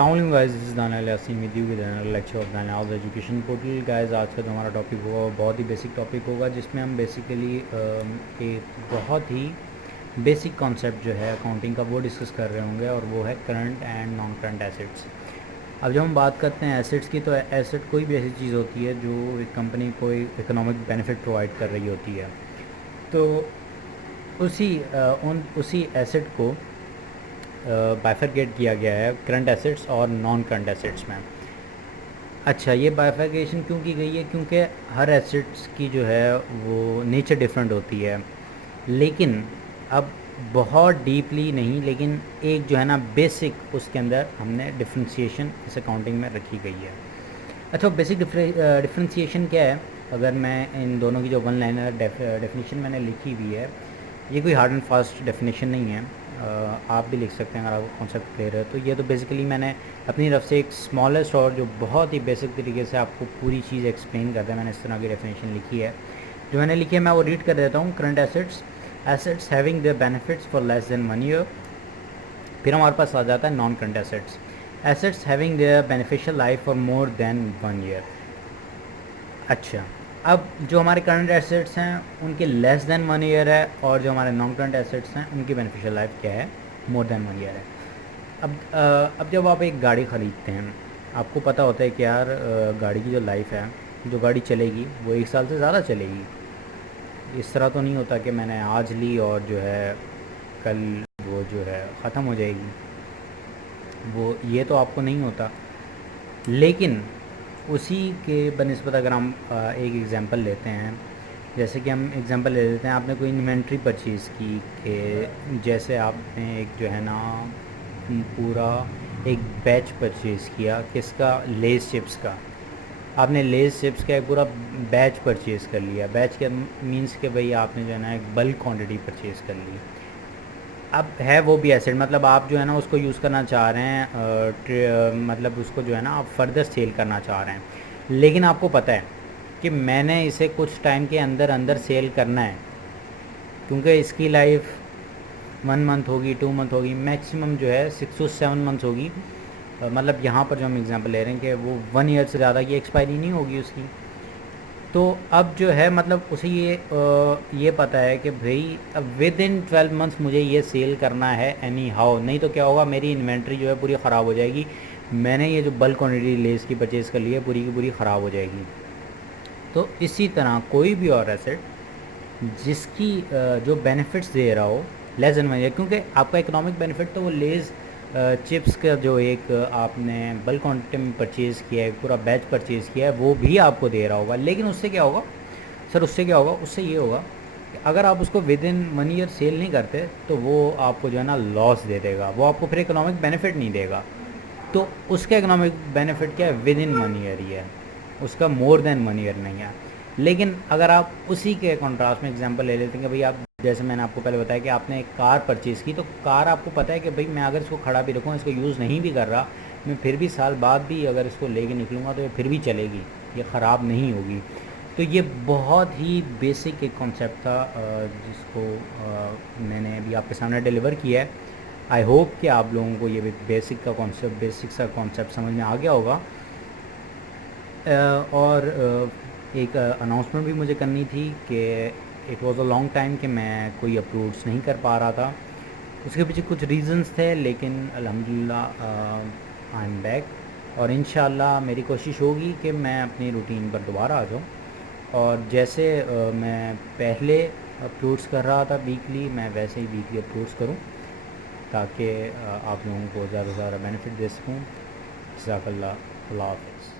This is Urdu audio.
السلام علیکم guys, this is Danyal Yasin with you with another lecture of Danyal education portal. Guys آج کا جو ہمارا ٹاپک ہوگا وہ بہت ہی بیسک ٹاپک ہوگا، جس میں ہم بیسیکلی ایک بہت ہی بیسک کانسیپٹ جو ہے اکاؤنٹنگ کا وہ ڈسکس کر رہے ہوں گے، اور وہ ہے current and non current assets. اب جب ہم بات کرتے ہیں ایسیٹس کی، تو ایسیٹ کوئی بھی ایسی چیز ہوتی ہے جو ایک کمپنی کو اکنامک بینیفٹ پرووائڈ کر رہی ہوتی ہے. تو اسی ایسیٹ کو بائفرکیٹ کیا گیا ہے کرنٹ ایسیٹس اور نان کرنٹ ایسیٹس میں. اچھا، یہ بائفرکیشن کیوں کی گئی ہے؟ کیونکہ ہر ایسیٹس کی جو ہے وہ نیچر ڈیفرنٹ ہوتی ہے، لیکن اب بہت ڈیپلی نہیں، لیکن ایک جو ہے نا بیسک اس کے اندر ہم نے ڈفرینسیشن اس اکاؤنٹنگ میں رکھی گئی ہے. اچھا، بیسک ڈفرینسیشن کیا ہے؟ اگر میں ان دونوں کی جو ون لائنر ڈیفینیشن میں نے لکھی ہوئی ہے، یہ کوئی ہارڈ اینڈ فاسٹ ڈیفینیشن نہیں ہے، آپ بھی لکھ سکتے ہیں اگر آپ کو کانسیپٹ کلیئر ہے. تو یہ تو بیسیکلی میں نے اپنی طرف سے ایک اسمالسٹ اور جو بہت ہی بیسک طریقے سے آپ کو پوری چیز ایکسپلین کرتا ہے، میں نے اس طرح کی ڈیفینیشن لکھی ہے. جو میں نے لکھی ہے میں وہ ریڈ کر دیتا ہوں. Current assets having their benefits for less than 1 year. پھر ہمارے پاس آ جاتا ہے non current assets having their beneficial life for more than 1 year. اچھا، اب جو ہمارے کرنٹ ایسیٹس ہیں ان کے لیس دین 1 year ہے، اور جو ہمارے نان کرنٹ ایسیٹس ہیں ان کی بینیفیشیل لائف کیا ہے؟ مور دین 1 year ہے. اب جب آپ ایک گاڑی خریدتے ہیں، آپ کو پتہ ہوتا ہے کہ یار گاڑی کی جو لائف ہے، جو گاڑی چلے گی وہ 1 سال سے زیادہ چلے گی. اس طرح تو نہیں ہوتا کہ میں نے آج لی اور جو ہے کل وہ جو ہے ختم ہو جائے گی، وہ یہ تو آپ کو نہیں ہوتا. لیکن اسی کے بنسبت اگر ہم ایک ایگزامپل لیتے ہیں، جیسے کہ ہم ایگزامپل لے لیتے ہیں، آپ نے کوئی انوینٹری پرچیز کی، کہ جیسے آپ نے ایک جو ہے نا پورا ایک بیچ پرچیز کیا، کس کا؟ لیز چپس کا. آپ نے لیز چپس کا ایک پورا بیچ پرچیز کر لیا. بیچ کا مینس کہ بھئی آپ نے جو ہے نا ایک بلک کوانٹٹی پرچیز کر لی. اب ہے وہ بھی ایسیٹ، مطلب آپ جو ہے نا اس کو یوز کرنا چاہ رہے ہیں، مطلب اس کو جو ہے نا آپ فردر سیل کرنا چاہ رہے ہیں، لیکن آپ کو پتہ ہے کہ میں نے اسے کچھ ٹائم کے اندر سیل کرنا ہے، کیونکہ اس کی لائف 1 month ہوگی، 2 month ہوگی، میکسیمم جو ہے 6 to 7 months ہوگی. مطلب یہاں پر جو ہم ایگزامپل لے رہے ہیں کہ وہ 1 year سے زیادہ کی ایکسپائری نہیں ہوگی اس کی. تو اب جو ہے مطلب اسے یہ پتہ ہے کہ بھئی اب ود ان 12 months مجھے یہ سیل کرنا ہے اینی ہاؤ، نہیں تو کیا ہوگا، میری انوینٹری جو ہے پوری خراب ہو جائے گی. میں نے یہ جو بلک کوانٹٹی لیز کی پرچیز کر لی ہے پوری کی پوری خراب ہو جائے گی. تو اسی طرح کوئی بھی اور ایسٹ جس کی جو بینیفٹس دے رہا ہو لیس دین 1 year، کیونکہ آپ کا اکنامک بینیفٹ تو وہ لیز چپس کا جو ایک آپ نے بلک کوانٹٹی میں پرچیز کیا ہے، پورا بیچ پرچیز کیا ہے، وہ بھی آپ کو دے رہا ہوگا. لیکن اس سے کیا ہوگا سر؟ اس سے کیا ہوگا؟ اس سے یہ ہوگا کہ اگر آپ اس کو ود ان 1 year سیل نہیں کرتے تو وہ آپ کو جو ہے نا لاس دے دے گا، وہ آپ کو پھر اکنامک بینیفٹ نہیں دے گا. تو اس کا اکنامک بینیفٹ کیا ہے؟ ود ان 1 year ہی ہے، اس کا مور دین 1 year نہیں ہے. لیکن اگر آپ اسی کے کنٹراسٹ میں ایگزامپل لے لیتے ہیں کہ بھئی آپ، جیسے میں نے آپ کو پہلے بتایا کہ آپ نے ایک کار پرچیز کی، تو کار آپ کو پتہ ہے کہ بھئی میں اگر اس کو کھڑا بھی رکھوں، اس کو یوز نہیں بھی کر رہا، میں پھر بھی سال بعد بھی اگر اس کو لے کے نکلوں گا تو یہ پھر بھی چلے گی، یہ خراب نہیں ہوگی. تو یہ بہت ہی بیسک ایک کانسیپٹ تھا جس کو میں نے ابھی آپ کے سامنے ڈیلیور کیا ہے. آئی ہوپ کہ آپ لوگوں کو یہ بیسک سا کانسیپٹ سمجھ میں آ گیا ہوگا. اور ایک اناؤنسمنٹ بھی مجھے کرنی تھی کہ it was a long time کہ میں کوئی اپلوڈس نہیں کر پا رہا تھا. اس کے پیچھے کچھ ریزنز تھے، لیکن الحمدللہ آئی ایم بیک، اور انشاءاللہ میری کوشش ہوگی کہ میں اپنی روٹین پر دوبارہ آ جاؤں، اور جیسے میں پہلے اپلوڈس کر رہا تھا ویکلی، میں ویسے ہی ویکلی اپلوڈس کروں، تاکہ آپ لوگوں کو زیادہ سے زیادہ بینیفٹ دے سکوں. جزاک اللہ. اللہ حافظ.